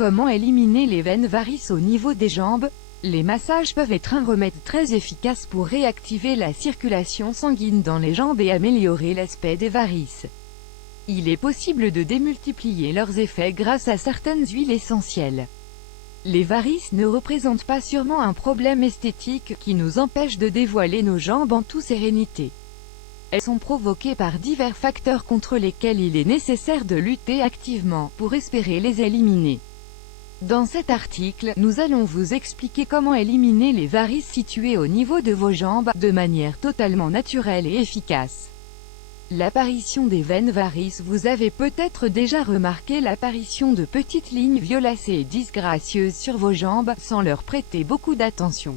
Comment éliminer les veines varices au niveau des jambes? Les massages peuvent être un remède très efficace pour réactiver la circulation sanguine dans les jambes et améliorer l'aspect des varices. Il est possible de démultiplier leurs effets grâce à certaines huiles essentielles. Les varices ne représentent pas seulement un problème esthétique qui nous empêche de dévoiler nos jambes en toute sérénité. Elles sont provoquées par divers facteurs contre lesquels il est nécessaire de lutter activement pour espérer les éliminer. Dans cet article, nous allons vous expliquer comment éliminer les varices situées au niveau de vos jambes, de manière totalement naturelle et efficace. L'apparition des veines varices. Vous avez peut-être déjà remarqué l'apparition de petites lignes violacées et disgracieuses sur vos jambes, sans leur prêter beaucoup d'attention.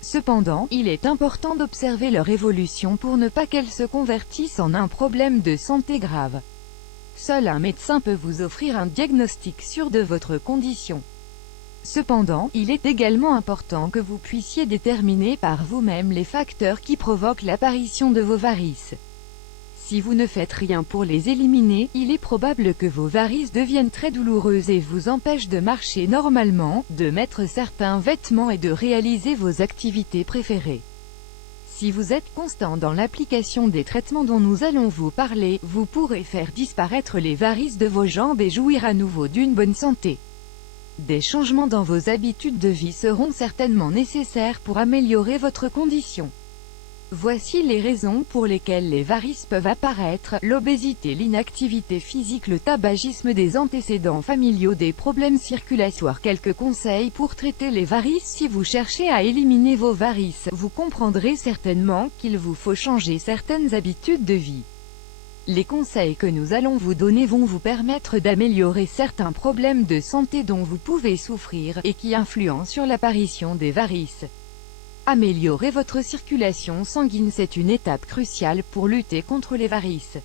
Cependant, il est important d'observer leur évolution pour ne pas qu'elles se convertissent en un problème de santé grave. Seul un médecin peut vous offrir un diagnostic sûr de votre condition. Cependant, il est également important que vous puissiez déterminer par vous-même les facteurs qui provoquent l'apparition de vos varices. Si vous ne faites rien pour les éliminer, il est probable que vos varices deviennent très douloureuses et vous empêchent de marcher normalement, de mettre certains vêtements et de réaliser vos activités préférées. Si vous êtes constant dans l'application des traitements dont nous allons vous parler, vous pourrez faire disparaître les varices de vos jambes et jouir à nouveau d'une bonne santé. Des changements dans vos habitudes de vie seront certainement nécessaires pour améliorer votre condition. Voici les raisons pour lesquelles les varices peuvent apparaître: l'obésité, l'inactivité physique, le tabagisme, des antécédents familiaux, des problèmes circulatoires. Quelques conseils pour traiter les varices. Si vous cherchez à éliminer vos varices, vous comprendrez certainement qu'il vous faut changer certaines habitudes de vie. Les conseils que nous allons vous donner vont vous permettre d'améliorer certains problèmes de santé dont vous pouvez souffrir, et qui influencent sur l'apparition des varices. Améliorer votre circulation sanguine. C'est une étape cruciale pour lutter contre les varices.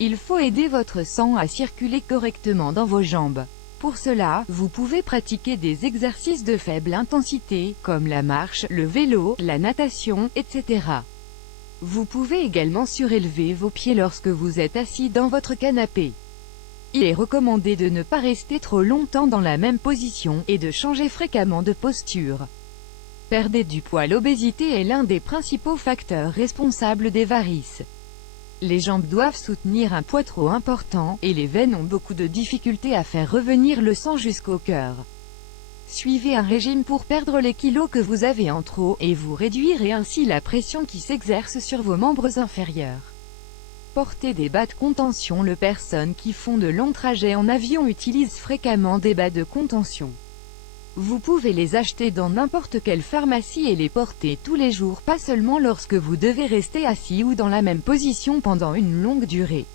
Il faut aider votre sang à circuler correctement dans vos jambes. Pour cela, vous pouvez pratiquer des exercices de faible intensité, comme la marche, le vélo, la natation, etc. Vous pouvez également surélever vos pieds lorsque vous êtes assis dans votre canapé. Il est recommandé de ne pas rester trop longtemps dans la même position, et de changer fréquemment de posture. Perdez du poids. L'obésité est l'un des principaux facteurs responsables des varices. Les jambes doivent soutenir un poids trop important, et les veines ont beaucoup de difficultés à faire revenir le sang jusqu'au cœur. Suivez un régime pour perdre les kilos que vous avez en trop, et vous réduirez ainsi la pression qui s'exerce sur vos membres inférieurs. Portez des bas de contention. Les personnes qui font de longs trajets en avion utilisent fréquemment des bas de contention. Vous pouvez les acheter dans n'importe quelle pharmacie et les porter tous les jours, pas seulement lorsque vous devez rester assis ou dans la même position pendant une longue durée.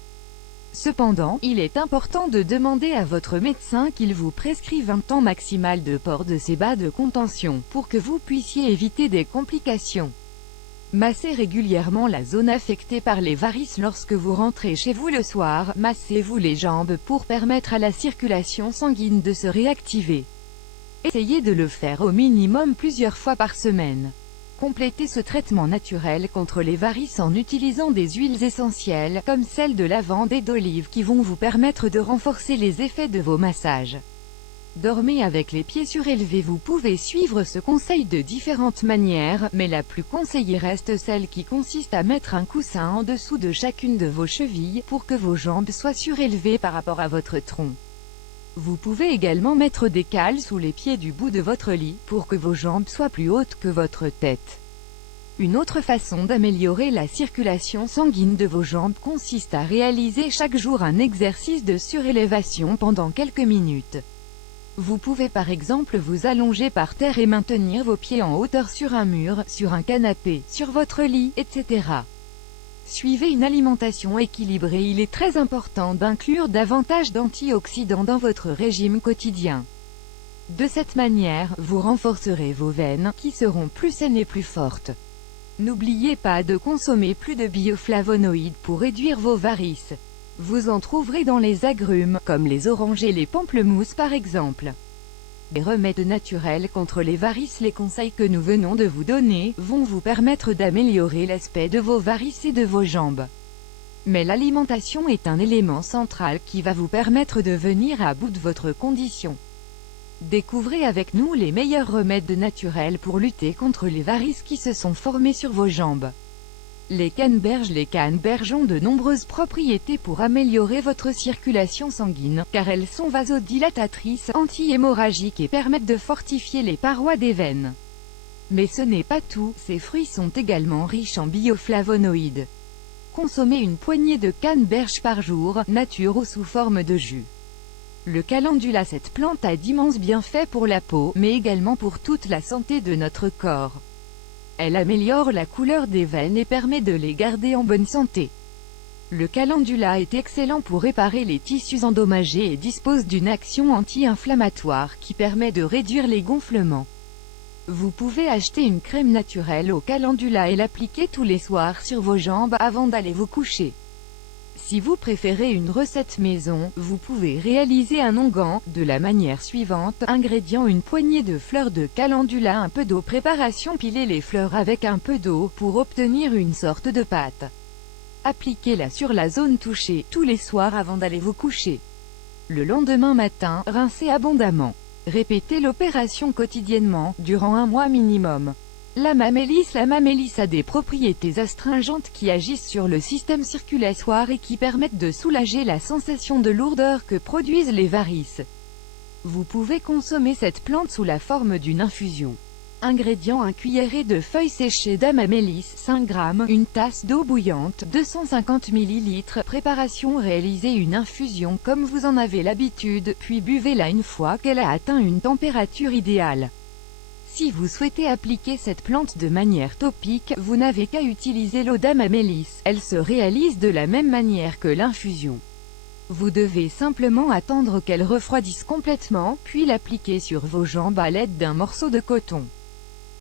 Cependant, il est important de demander à votre médecin qu'il vous prescrive un temps maximal de port de ces bas de contention, pour que vous puissiez éviter des complications. Massez régulièrement la zone affectée par les varices. Lorsque vous rentrez chez vous le soir, massez-vous les jambes pour permettre à la circulation sanguine de se réactiver. Essayez de le faire au minimum plusieurs fois par semaine. Complétez ce traitement naturel contre les varices en utilisant des huiles essentielles, comme celles de lavande et d'olive, qui vont vous permettre de renforcer les effets de vos massages. Dormez avec les pieds surélevés. Vous pouvez suivre ce conseil de différentes manières, mais la plus conseillée reste celle qui consiste à mettre un coussin en dessous de chacune de vos chevilles, pour que vos jambes soient surélevées par rapport à votre tronc. Vous pouvez également mettre des cales sous les pieds du bout de votre lit, pour que vos jambes soient plus hautes que votre tête. Une autre façon d'améliorer la circulation sanguine de vos jambes consiste à réaliser chaque jour un exercice de surélévation pendant quelques minutes. Vous pouvez par exemple vous allonger par terre et maintenir vos pieds en hauteur sur un mur, sur un canapé, sur votre lit, etc. Suivez une alimentation équilibrée. Il est très important d'inclure davantage d'antioxydants dans votre régime quotidien. De cette manière, vous renforcerez vos veines, qui seront plus saines et plus fortes. N'oubliez pas de consommer plus de bioflavonoïdes pour réduire vos varices. Vous en trouverez dans les agrumes, comme les oranges et les pamplemousses par exemple. Des remèdes naturels contre les varices. Les conseils que nous venons de vous donner vont vous permettre d'améliorer l'aspect de vos varices et de vos jambes. Mais l'alimentation est un élément central qui va vous permettre de venir à bout de votre condition. Découvrez avec nous les meilleurs remèdes naturels pour lutter contre les varices qui se sont formées sur vos jambes. Les canneberges ont de nombreuses propriétés pour améliorer votre circulation sanguine, car elles sont vasodilatatrices, anti-hémorragiques et permettent de fortifier les parois des veines. Mais ce n'est pas tout, ces fruits sont également riches en bioflavonoïdes. Consommez une poignée de canneberge par jour, nature ou sous forme de jus. Le calendula, cette plante a d'immenses bienfaits pour la peau, mais également pour toute la santé de notre corps. Elle améliore la couleur des veines et permet de les garder en bonne santé. Le calendula est excellent pour réparer les tissus endommagés et dispose d'une action anti-inflammatoire qui permet de réduire les gonflements. Vous pouvez acheter une crème naturelle au calendula et l'appliquer tous les soirs sur vos jambes avant d'aller vous coucher. Si vous préférez une recette maison, vous pouvez réaliser un onguent de la manière suivante. Ingrédients: une poignée de fleurs de calendula, un peu d'eau. Préparation: piler les fleurs avec un peu d'eau pour obtenir une sorte de pâte. Appliquez-la sur la zone touchée tous les soirs avant d'aller vous coucher. Le lendemain matin, rincez abondamment. Répétez l'opération quotidiennement, durant un mois minimum. La mamélisse a des propriétés astringentes qui agissent sur le système circulatoire et qui permettent de soulager la sensation de lourdeur que produisent les varices. Vous pouvez consommer cette plante sous la forme d'une infusion. Ingrédients: un cuillerée de feuilles séchées d'amamélis, 5 g, une tasse d'eau bouillante, 250 ml. Préparation: réalisez une infusion comme vous en avez l'habitude, puis buvez-la une fois qu'elle a atteint une température idéale. Si vous souhaitez appliquer cette plante de manière topique, vous n'avez qu'à utiliser l'eau d'amamélis. Elle se réalise de la même manière que l'infusion. Vous devez simplement attendre qu'elle refroidisse complètement, puis l'appliquer sur vos jambes à l'aide d'un morceau de coton.